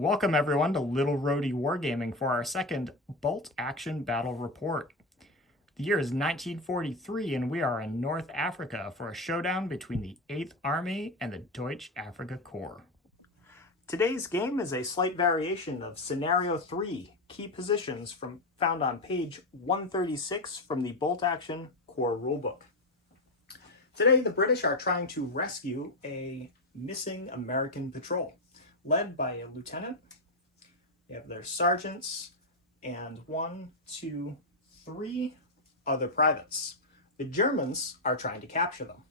Welcome everyone to Little Rhody Wargaming for our second Bolt Action Battle Report. The year is 1943 and we are in North Africa for a showdown between the 8th Army and the Deutsche Afrika Korps. Today's game is a slight variation of Scenario 3, Key Positions found on page 136 from the Bolt Action Corps Rulebook. Today the British are trying to rescue a missing American patrol, led by a lieutenant. They have their sergeants and 1, 2, 3 other privates. The Germans are trying to capture them.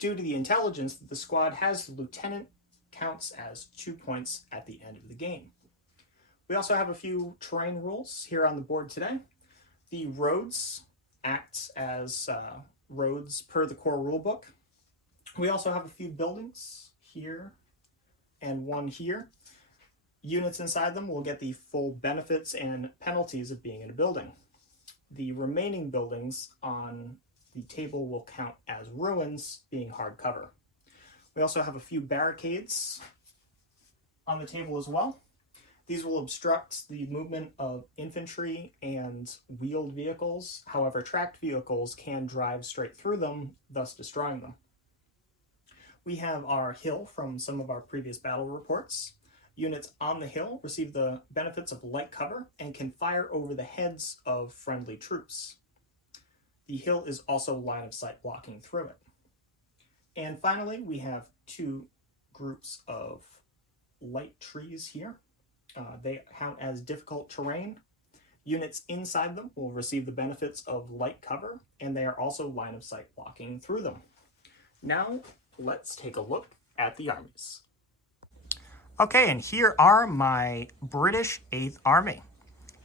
Due to the intelligence that the squad has, the lieutenant counts as 2 points at the end of the game. We also have a few terrain rules here on the board today. The roads act as roads per the core rulebook. We also have a few buildings here and one here. Units inside them will get the full benefits and penalties of being in a building. The remaining buildings on the table will count as ruins, being hard cover. We also have a few barricades on the table as well. These will obstruct the movement of infantry and wheeled vehicles. However, tracked vehicles can drive straight through them, thus destroying them. We have our hill from some of our previous battle reports. Units on the hill receive the benefits of light cover and can fire over the heads of friendly troops. The hill is also line of sight blocking through it. And finally, we have 2 groups of light trees here. They count as difficult terrain. Units inside them will receive the benefits of light cover, and they are also line of sight blocking through them. Now, let's take a look at the armies. Okay, and here are my British 8th Army.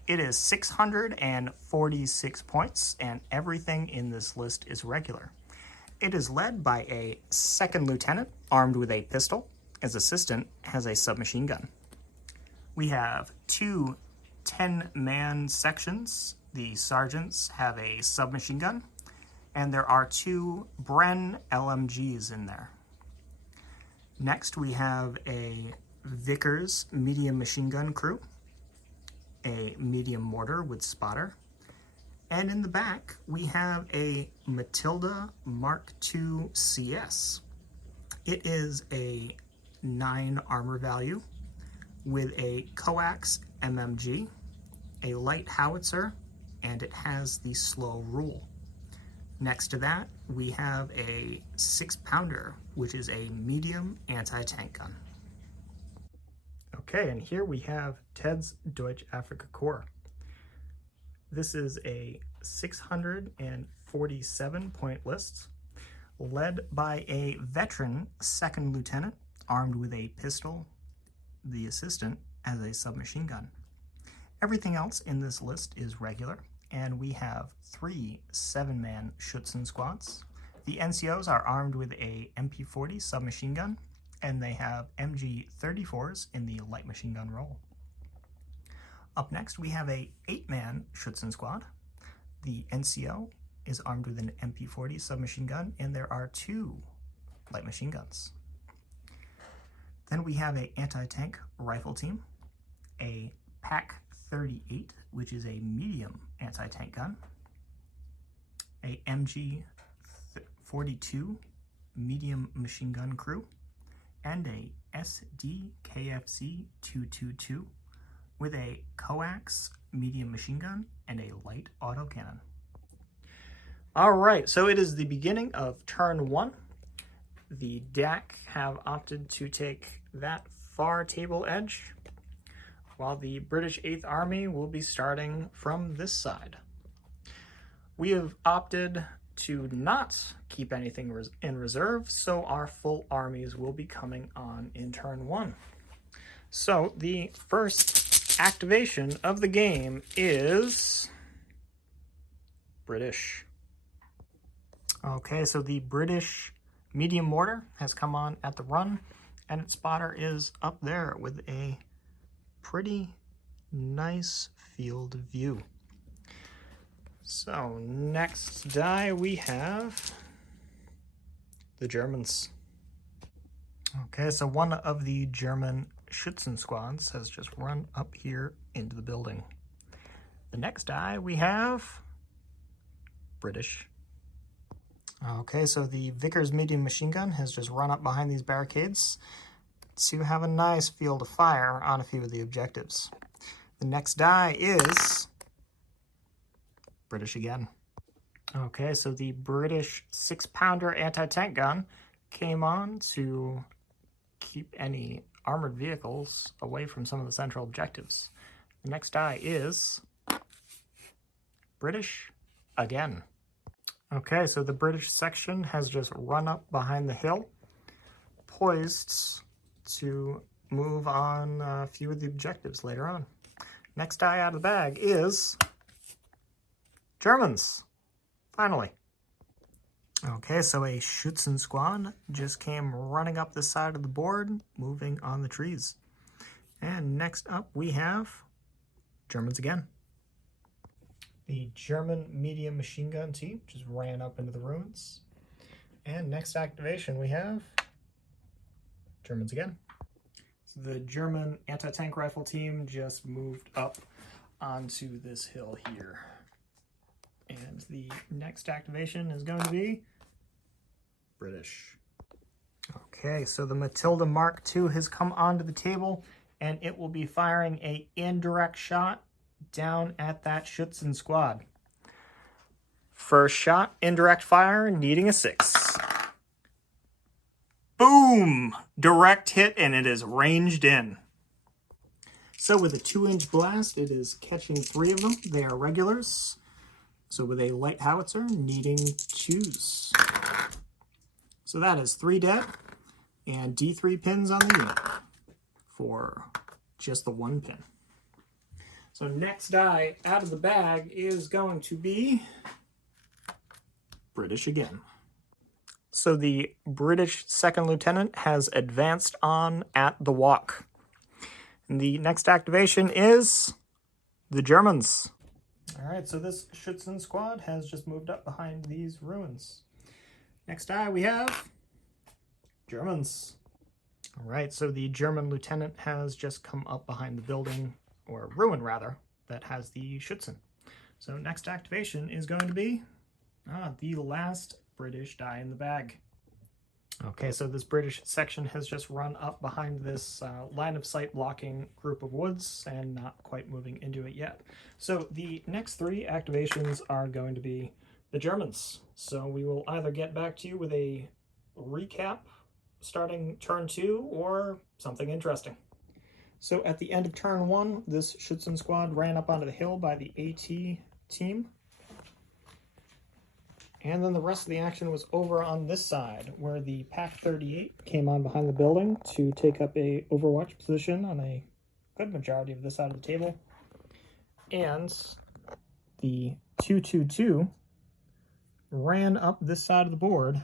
It is 646 points, and everything in this list is regular. It is led by a 2nd lieutenant armed with a pistol. His assistant has a submachine gun. We have 2 10-man sections. The sergeants have a submachine gun, and there are 2 Bren LMGs in there. Next, we have a Vickers medium machine gun crew, a medium mortar with spotter, and in the back, we have a Matilda Mark II CS. It is a 9 armor value with a coax MMG, a light howitzer, and it has the slow rule. Next to that, we have a 6-pounder, which is a medium anti-tank gun. Okay, and here we have Ted's Deutsche Afrika Korps. This is a 647-point list, led by a veteran 2nd lieutenant armed with a pistol. The assistant has a submachine gun. Everything else in this list is regular, and we have 3 7-man Schutzen squads. The NCOs are armed with a MP40 submachine gun, and they have MG34s in the light machine gun role. Up next, we have a 8-man Schutzen squad. The NCO is armed with an MP40 submachine gun, and there are 2 light machine guns. Then we have a anti-tank rifle team, a PAC 38, which is a medium anti-tank gun, a MG 42 medium machine gun crew, and a SDKFC 222 with a coax medium machine gun and a light autocannon. All right, so it is the beginning of turn 1. The DAK have opted to take that far table edge, while the British 8th Army will be starting from this side. We have opted to not keep anything in reserve, so our full armies will be coming on in turn 1. So the first activation of the game is British. Okay, so the British medium mortar has come on at the run, and its spotter is up there with a pretty nice field view. So next die we have the Germans. Okay, so one of the German Schützen squads has just run up here into the building. The next die we have British. Okay, so the Vickers medium machine gun has just run up behind these barricades to have a nice field of fire on a few of the objectives. The next die is British again. Okay, so the British 6-pounder anti-tank gun came on to keep any armored vehicles away from some of the central objectives. The next die is British again. Okay, so the British section has just run up behind the hill, poised to move on a few of the objectives later on. Next die out of the bag is Germans, finally. Okay, so a Schützen squad just came running up the side of the board, moving on the trees. And next up we have Germans again. The German medium machine gun team just ran up into the ruins. And next activation we have Germans again. So the German anti-tank rifle team just moved up onto this hill here. And the next activation is going to be British. Okay, so the Matilda Mark II has come onto the table, and it will be firing an indirect shot down at that Schützen squad. First shot, indirect fire, needing a 6. Boom! Direct hit, and it is ranged in. So with a 2-inch blast, it is catching 3 of them. They are regulars. So with a light howitzer, needing 2s. So that is 3 dead, and D3 pins on the unit for just the 1 pin. So next die out of the bag is going to be British again. So the British 2nd Lieutenant has advanced on at the walk. And the next activation is the Germans. All right, so this Schützen squad has just moved up behind these ruins. Next die we have Germans. All right, so the German lieutenant has just come up behind the building, or ruin rather, that has the Schützen. So next activation is going to be the last British die in the bag. Okay, so this British section has just run up behind this line of sight blocking group of woods and not quite moving into it yet. So the next 3 activations are going to be the Germans. So we will either get back to you with a recap starting turn 2 or something interesting. So at the end of turn 1, this Schützen squad ran up onto the hill by the AT team. And then the rest of the action was over on this side, where the Pack 38 came on behind the building to take up a overwatch position on a good majority of this side of the table. And the 222 ran up this side of the board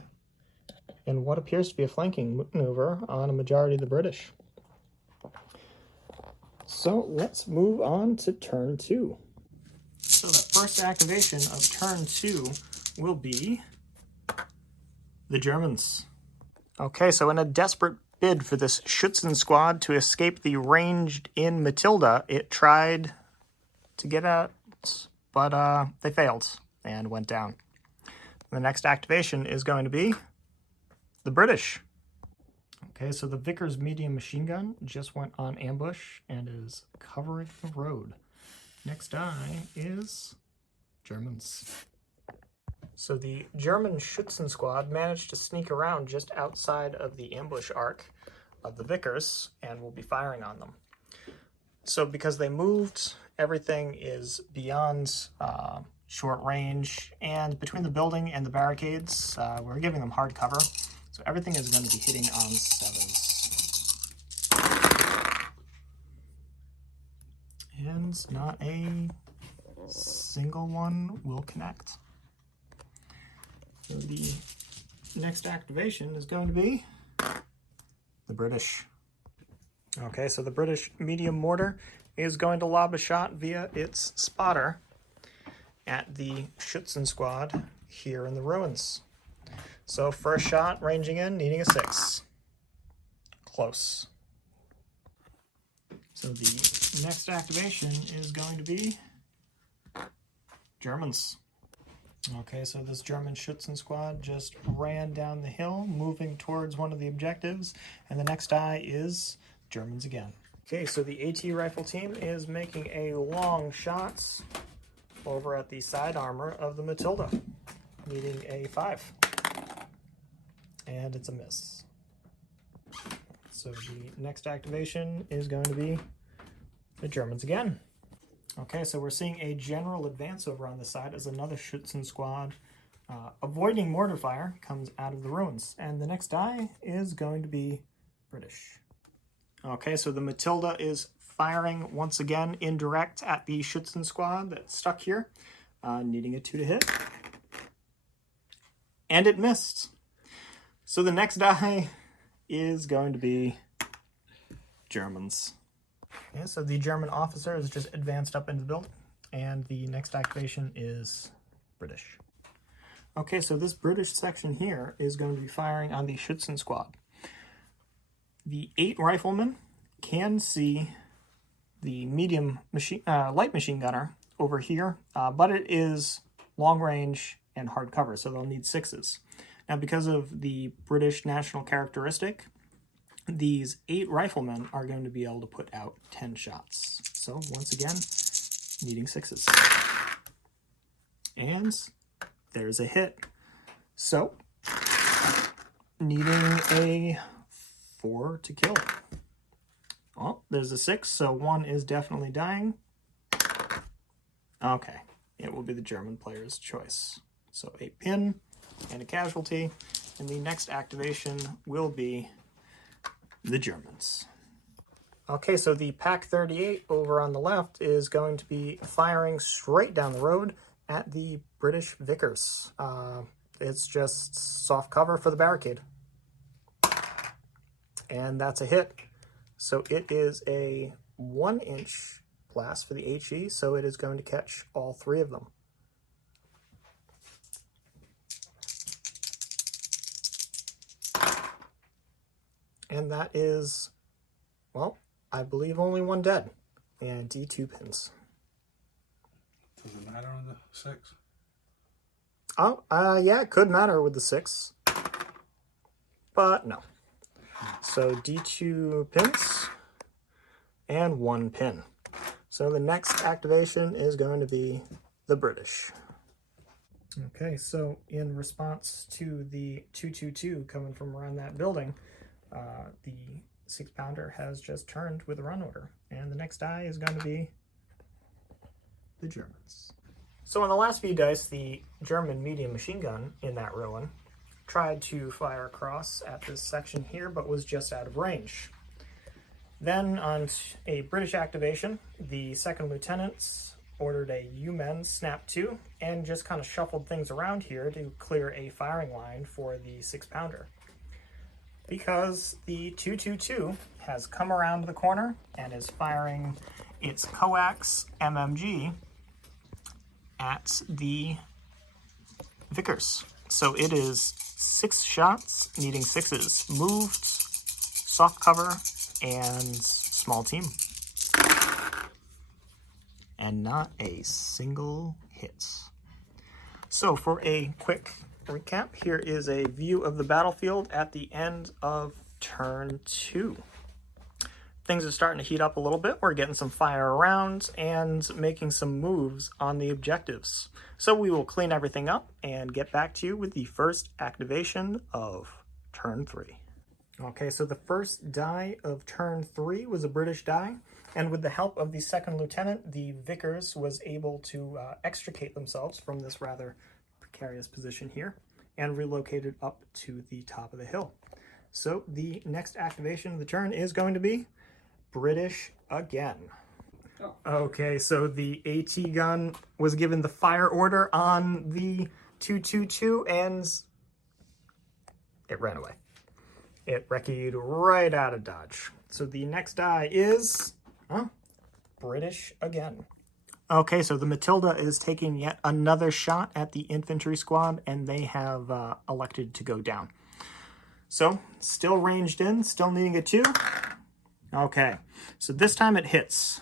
in what appears to be a flanking maneuver on a majority of the British. So let's move on to turn 2. So the first activation of turn 2 will be the Germans. Okay, so in a desperate bid for this Schützen squad to escape the ranged-in Matilda, it tried to get out, but they failed and went down. The next activation is going to be the British. Okay, so the Vickers medium machine gun just went on ambush and is covering the road. Next die is Germans. So the German Schützen squad managed to sneak around just outside of the ambush arc of the Vickers and will be firing on them. So because they moved, everything is beyond short range, and between the building and the barricades, we're giving them hard cover. So everything is going to be hitting on 7s. And not a single one will connect. So the next activation is going to be the British. Okay, so the British medium mortar is going to lob a shot via its spotter at the Schützen squad here in the ruins. So first shot ranging in, needing a 6. Close. So the next activation is going to be Germans. Okay, so this German Schützen squad just ran down the hill, moving towards one of the objectives, and the next die is Germans again. Okay, so the AT rifle team is making a long shot over at the side armor of the Matilda, needing a 5. And it's a miss. So the next activation is going to be the Germans again. Okay, so we're seeing a general advance over on this side as another Schützen squad, avoiding mortar fire, comes out of the ruins. And the next die is going to be British. Okay, so the Matilda is firing once again indirect at the Schützen squad that's stuck here, needing a 2 to hit. And it missed. So the next die is going to be Germans. Yeah, so the German officer has just advanced up into the building, and the next activation is British. Okay, so this British section here is going to be firing on the Schützen squad. The 8 riflemen can see the medium light machine gunner over here, but it is long range and hard cover, so they'll need 6s. Now, because of the British national characteristic, these 8 riflemen are going to be able to put out 10 shots. So once again, needing 6s. And there's a hit. So needing a 4 to kill. Well, there's a 6, so 1 is definitely dying. Okay, it will be the German player's choice. So a pin and a casualty, and the next activation will be the Germans. Okay, so the Pak 38 over on the left is going to be firing straight down the road at the British Vickers. It's just soft cover for the barricade. And that's a hit. So it is a 1-inch blast for the HE, so it is going to catch all 3 of them. And that is, well, I believe only 1 dead, and D2 pins. Does it matter on the 6? Oh, yeah, it could matter with the 6, but no. So D2 pins and 1 pin. So the next activation is going to be the British. Okay, so in response to the 222 coming from around that building, the 6-pounder has just turned with a run order, and the next die is going to be the Germans. So in the last few dice, the German medium machine gun in that ruin tried to fire across at this section here, but was just out of range. Then on a British activation, the 2nd lieutenants ordered a U-Men Snap 2 and just kind of shuffled things around here to clear a firing line for the 6-pounder. Because the 222 has come around the corner and is firing its coax MMG at the Vickers. So it is 6 shots, needing 6s. Moved, soft cover, and small team. And not a single hit. So for a quick recap, here is a view of the battlefield at the end of turn 2. Things are starting to heat up a little bit. We're getting some fire around and making some moves on the objectives. So we will clean everything up and get back to you with the first activation of turn 3. Okay, so the first die of turn 3 was a British die, and with the help of the 2nd lieutenant, the Vickers was able to extricate themselves from this rather precarious position here and relocated up to the top of the hill. So the next activation of the turn is going to be British again. Oh. Okay, so the AT gun was given the fire order on the 222 and it ran away. It wrecked right out of dodge. So the next die is British again. Okay, so the Matilda is taking yet another shot at the infantry squad, and they have elected to go down. So, still ranged in, still needing a 2. Okay, so this time it hits.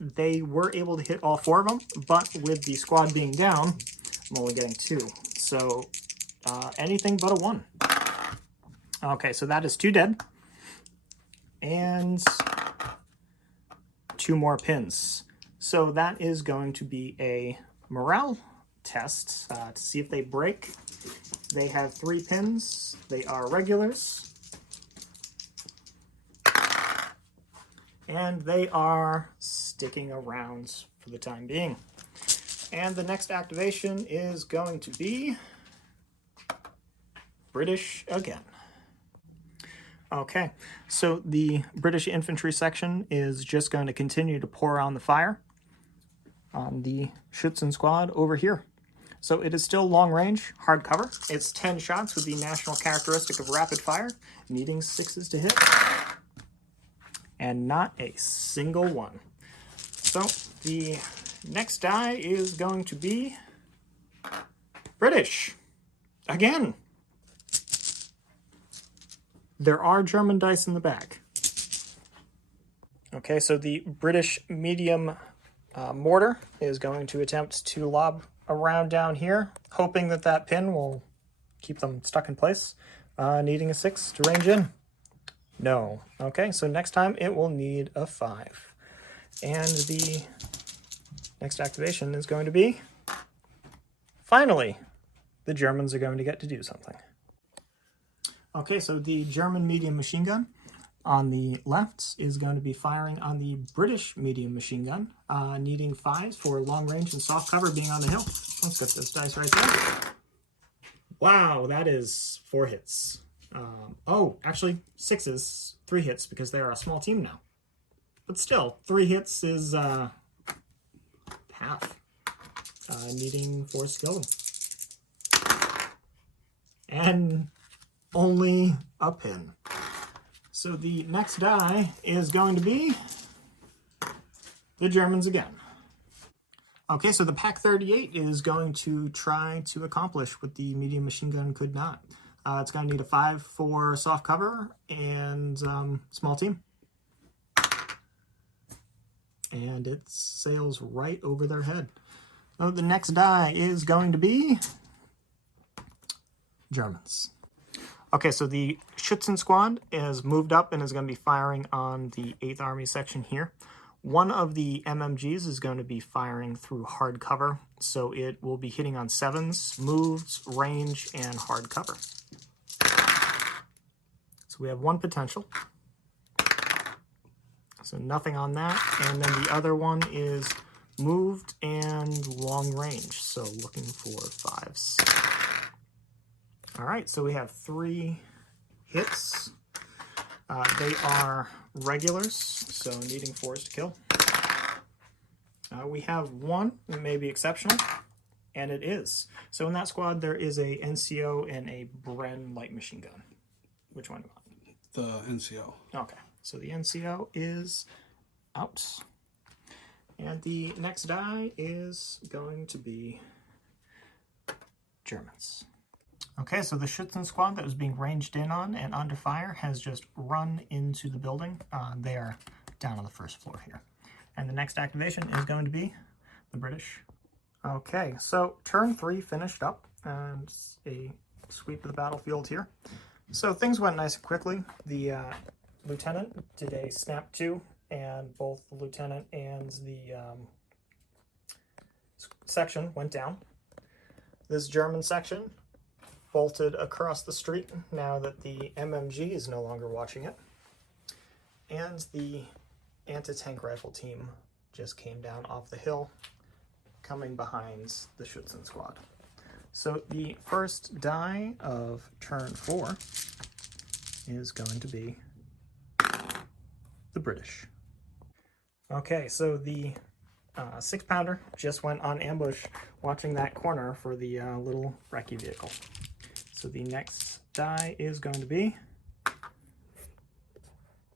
They were able to hit all 4 of them, but with the squad being down, I'm only getting 2. So anything but a 1. Okay, so that is 2 dead. And 2 more pins. So that is going to be a morale test to see if they break. They have 3 pins. They are regulars. And they are sticking around for the time being. And the next activation is going to be British again. Okay, so the British infantry section is just going to continue to pour on the fire on the Schützen squad over here. So it is still long range, hard cover. It's 10 shots with the national characteristic of rapid fire, needing 6s to hit. And not a single one. So the next die is going to be British again. There are German dice in the back. Okay, so the British medium mortar is going to attempt to lob around down here, hoping that that pin will keep them stuck in place, needing a 6 to range in. No. Okay, so next time it will need a 5. And the next activation is going to be, finally, the Germans are going to get to do something. Okay, so the German medium machine gun on the left is going to be firing on the British medium machine gun, needing 5s for long range and soft cover being on the hill. Let's get those dice right there. Wow, that is 4 hits. Oh, actually 6s, 3 hits because they are a small team now. But still, 3 hits is half, needing 4 skill. And only a pin. So the next die is going to be the Germans again. Okay, so the Pak 38 is going to try to accomplish what the medium machine gun could not. It's going to need a 5 for soft cover and small team. And it sails right over their head. So the next die is going to be Germans. Okay, so the Schützen squad is moved up and is going to be firing on the 8th Army section here. One of the MMGs is going to be firing through hard cover, so it will be hitting on 7s, moves, range, and hard cover. So we have 1 potential. So nothing on that. And then the other one is moved and long range, so looking for 5s. All right, so we have 3 hits. They are regulars, so needing 4s to kill. We have 1 that may be exceptional, and it is. So in that squad, there is a NCO and a Bren light machine gun. Which one do you want? The NCO. Okay, so the NCO is out. And the next die is going to be Germans. Okay, so the Schützen squad that was being ranged in on and under fire has just run into the building. They are down on the first floor here. And the next activation is going to be the British. Okay, so turn 3 finished up, and a sweep of the battlefield here. So things went nice and quickly. The lieutenant did a snap 2, and both the lieutenant and the section went down. This German section bolted across the street now that the MMG is no longer watching it. And the anti-tank rifle team just came down off the hill, coming behind the Schützen squad. So the first die of turn 4 is going to be the British. Okay, so the 6-pounder just went on ambush, watching that corner for the little recce vehicle. So the next die is going to be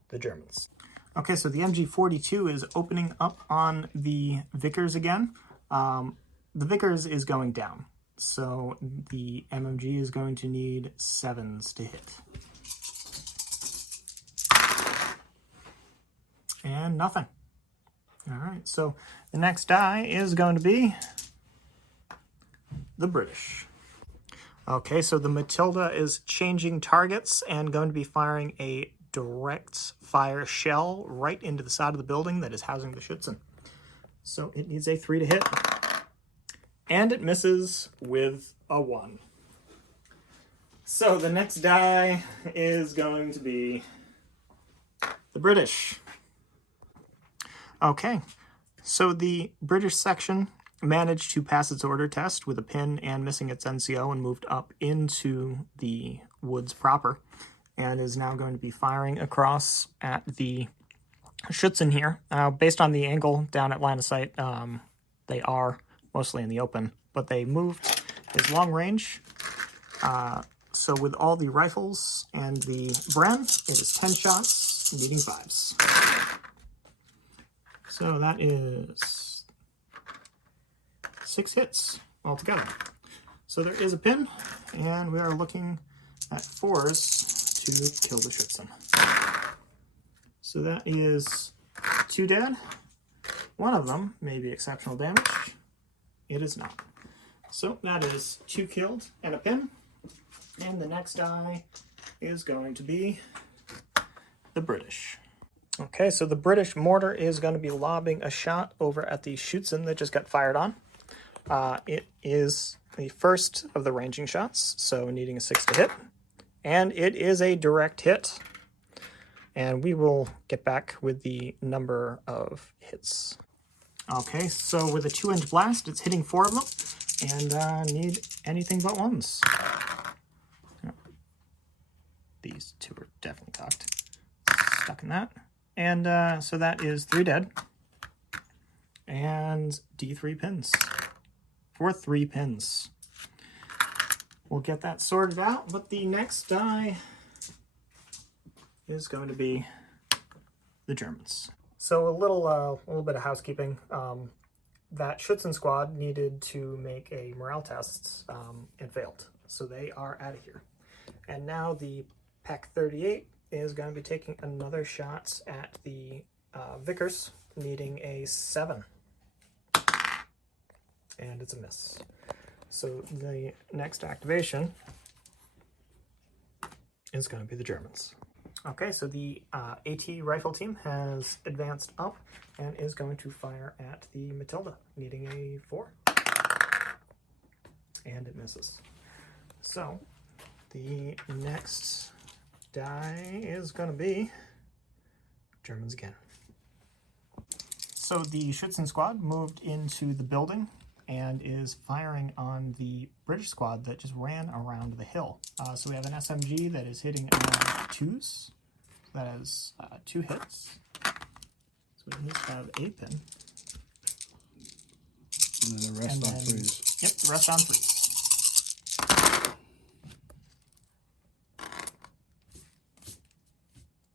the Germans. Okay, so the MG42 is opening up on the Vickers again. The Vickers is going down, so the MMG is going to need 7s to hit. And nothing. All right, so the next die is going to be the British. Okay, so the Matilda is changing targets and going to be firing a direct fire shell right into the side of the building that is housing the Schützen. So it needs a 3 to hit. And it misses with a 1. So the next die is going to be the British. Okay, so the British section managed to pass its order test with a pin and missing its NCO and moved up into the woods proper and is now going to be firing across at the Schützen here. Based on the angle down at line of sight, they are mostly in the open, but they moved his long range. So with all the rifles and the Bren, it is 10 shots, needing 5s. So that is 6 hits altogether. So there is a pin, and we are looking at 4s to kill the Schützen. So that is 2 dead. One of them may be exceptional damage. It is not. So that is 2 killed and a pin. And the next die is going to be the British. Okay, so the British mortar is going to be lobbing a shot over at the Schützen that just got fired on. It is the first of the ranging shots, so needing a 6 to hit. And it is a direct hit. And we will get back with the number of hits. Okay, so with a 2-inch blast, it's hitting 4 of them. And need anything but 1s. These 2 are definitely cocked. Stuck in that. And so that is 3 dead. And D3 pins. For 3 pins. We'll get that sorted out, but the next die is going to be the Germans. So a little bit of housekeeping. That Schützen squad needed to make a morale test and failed. So they are out of here. And now the Pack 38 is going to be taking another shot at the Vickers, needing a 7. And it's a miss. So the next activation is going to be the Germans. Okay, so the AT rifle team has advanced up and is going to fire at the Matilda, needing a 4. And it misses. So the next die is going to be Germans again. So the Schützen squad moved into the building and is firing on the British squad that just ran around the hill. So we have an SMG that is hitting 2s. That is 2 hits. So we at least have a pin. And then the rest on 3s. Yep, the rest on 3s.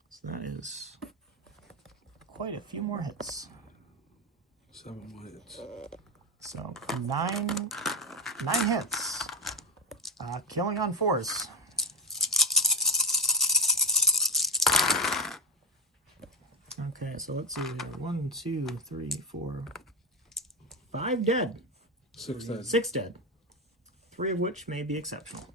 So that is quite a few more hits. 7 more hits. So 9 hits. Killing on 4s. Okay, so let's see here. 1, 2, 3, 4, 5 dead. 6 dead. 6 dead. 3 of which may be exceptional.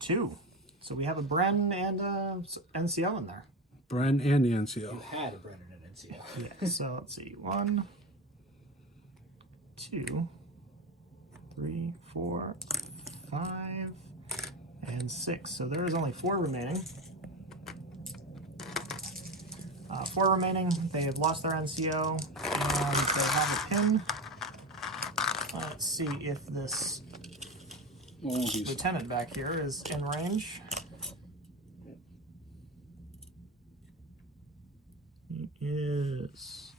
2. So we have a Bren and a NCO in there. Bren and the NCO. You had a Brennan and NCO. Yeah, so let's see. 1, 2, 3, 4, 5, and 6. So there is only 4 remaining. 4 remaining. They have lost their NCO and they have a pin. Let's see if this lieutenant back here is in range. He is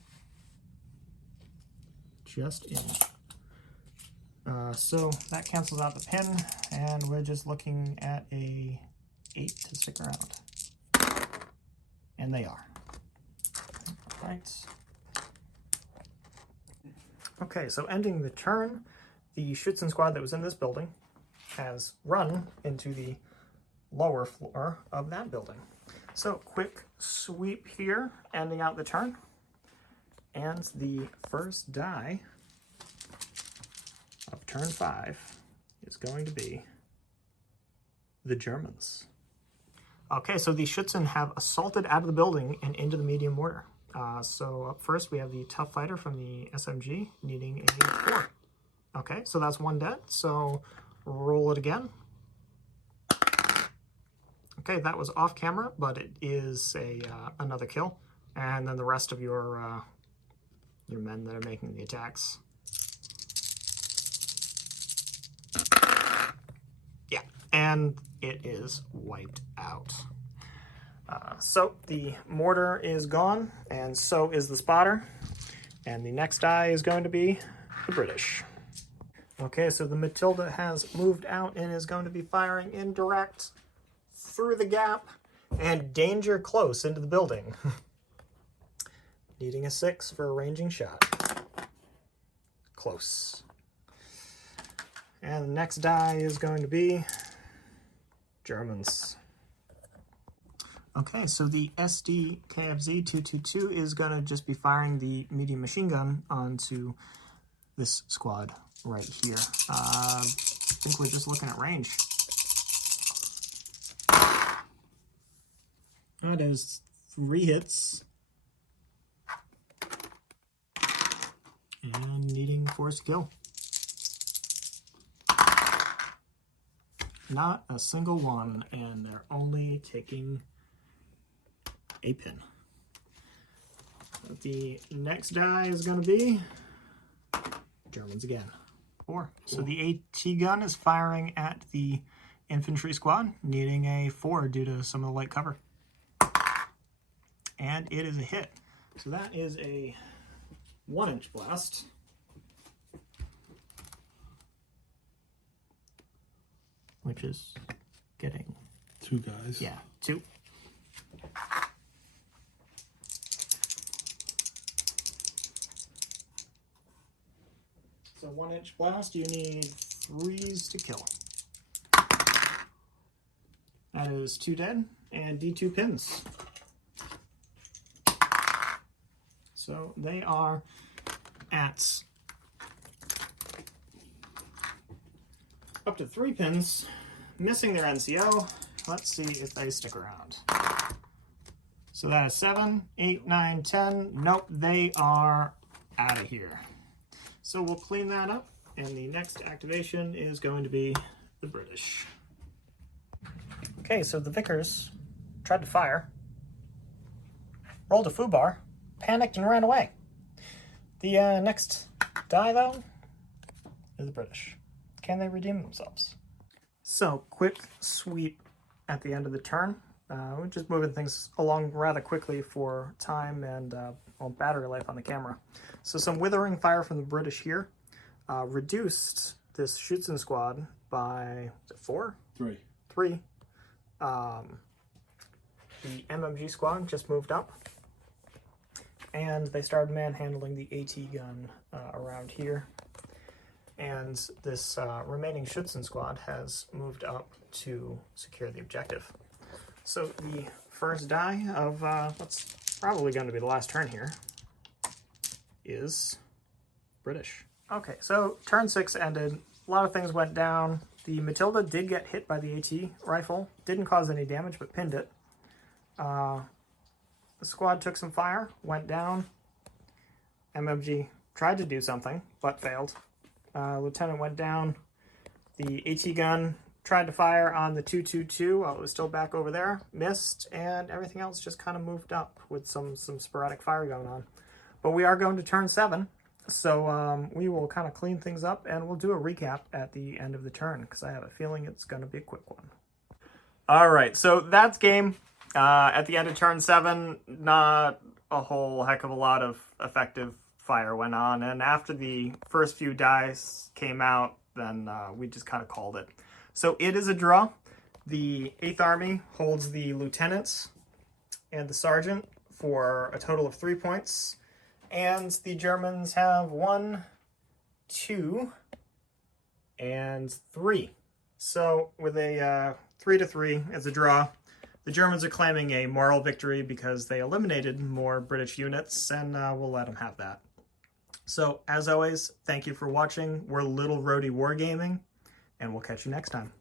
just in. So that cancels out the pin, and we're just looking at a 8 to stick around. And they are. All right. Okay, so ending the turn, the Schützen squad that was in this building has run into the lower floor of that building. So quick sweep here, ending out the turn. And the first die of turn 5 is going to be the Germans. Okay, so the Schützen have assaulted out of the building and into the medium mortar. So up first we have the Tough Fighter from the SMG needing a 4. Okay, so that's 1 dead, so roll it again. Okay, that was off camera, but it is another kill. And then the rest of your men that are making the attacks. Yeah, and it is wiped out. So the mortar is gone, and so is the spotter. And the next die is going to be the British. Okay, so the Matilda has moved out and is going to be firing indirect through the gap and danger close into the building. Needing a 6 for a ranging shot. Close. And the next die is going to be Germans. Okay, so the SD KFZ 222 is going to just be firing the medium machine gun onto this squad right here. I think we're just looking at range. That is 3 hits. And needing force to kill. Not a single one, and they're only taking a pin. The next die is going to be Germans again. 4. So the AT gun is firing at the infantry squad, needing a 4 due to some of the light cover. And it is a hit. So that is a 1-inch blast. Which is getting 2 guys. Yeah, 2. So 1-inch blast, you need 3s to kill. That is 2 dead and D2 pins. So they are at up to 3 pins, missing their NCO. Let's see if they stick around. So that is 7, 8, 9, 10. Nope, they are out of here. So we'll clean that up, and the next activation is going to be the British. Okay, so the Vickers tried to fire, rolled a foobar, panicked, and ran away. The next die, though, is the British. Can they redeem themselves? So, quick sweep at the end of the turn. We're just moving things along rather quickly for time and battery life on the camera. So some withering fire from the British here reduced this Schützen squad by 4? 3. 3. The MMG squad just moved up, and they started manhandling the AT gun around here. And this remaining Schützen squad has moved up to secure the objective. So the first die of what's probably going to be the last turn here is British. Okay, so turn 6 ended. A lot of things went down. The Matilda did get hit by the AT rifle. Didn't cause any damage, but pinned it. The squad took some fire, went down. MMG tried to do something, but failed. Lieutenant went down. The AT gun tried to fire on the 222 while it was still back over there. Missed, and everything else just kind of moved up with some sporadic fire going on. But we are going to turn 7, so we will kind of clean things up, and we'll do a recap at the end of the turn, because I have a feeling it's going to be a quick one. All right, so that's game. At the end of turn 7, not a whole heck of a lot of effective fire went on, and after the first few dice came out, then we just kind of called it. So it is a draw. The 8th Army holds the lieutenants and the sergeant for a total of 3 points, and the Germans have 1, 2, and 3. So with a 3-3. It's a draw. The Germans are claiming a moral victory because they eliminated more British units, and we'll let them have that. So, as always, thank you for watching. We're Little Rhody Wargaming, and we'll catch you next time.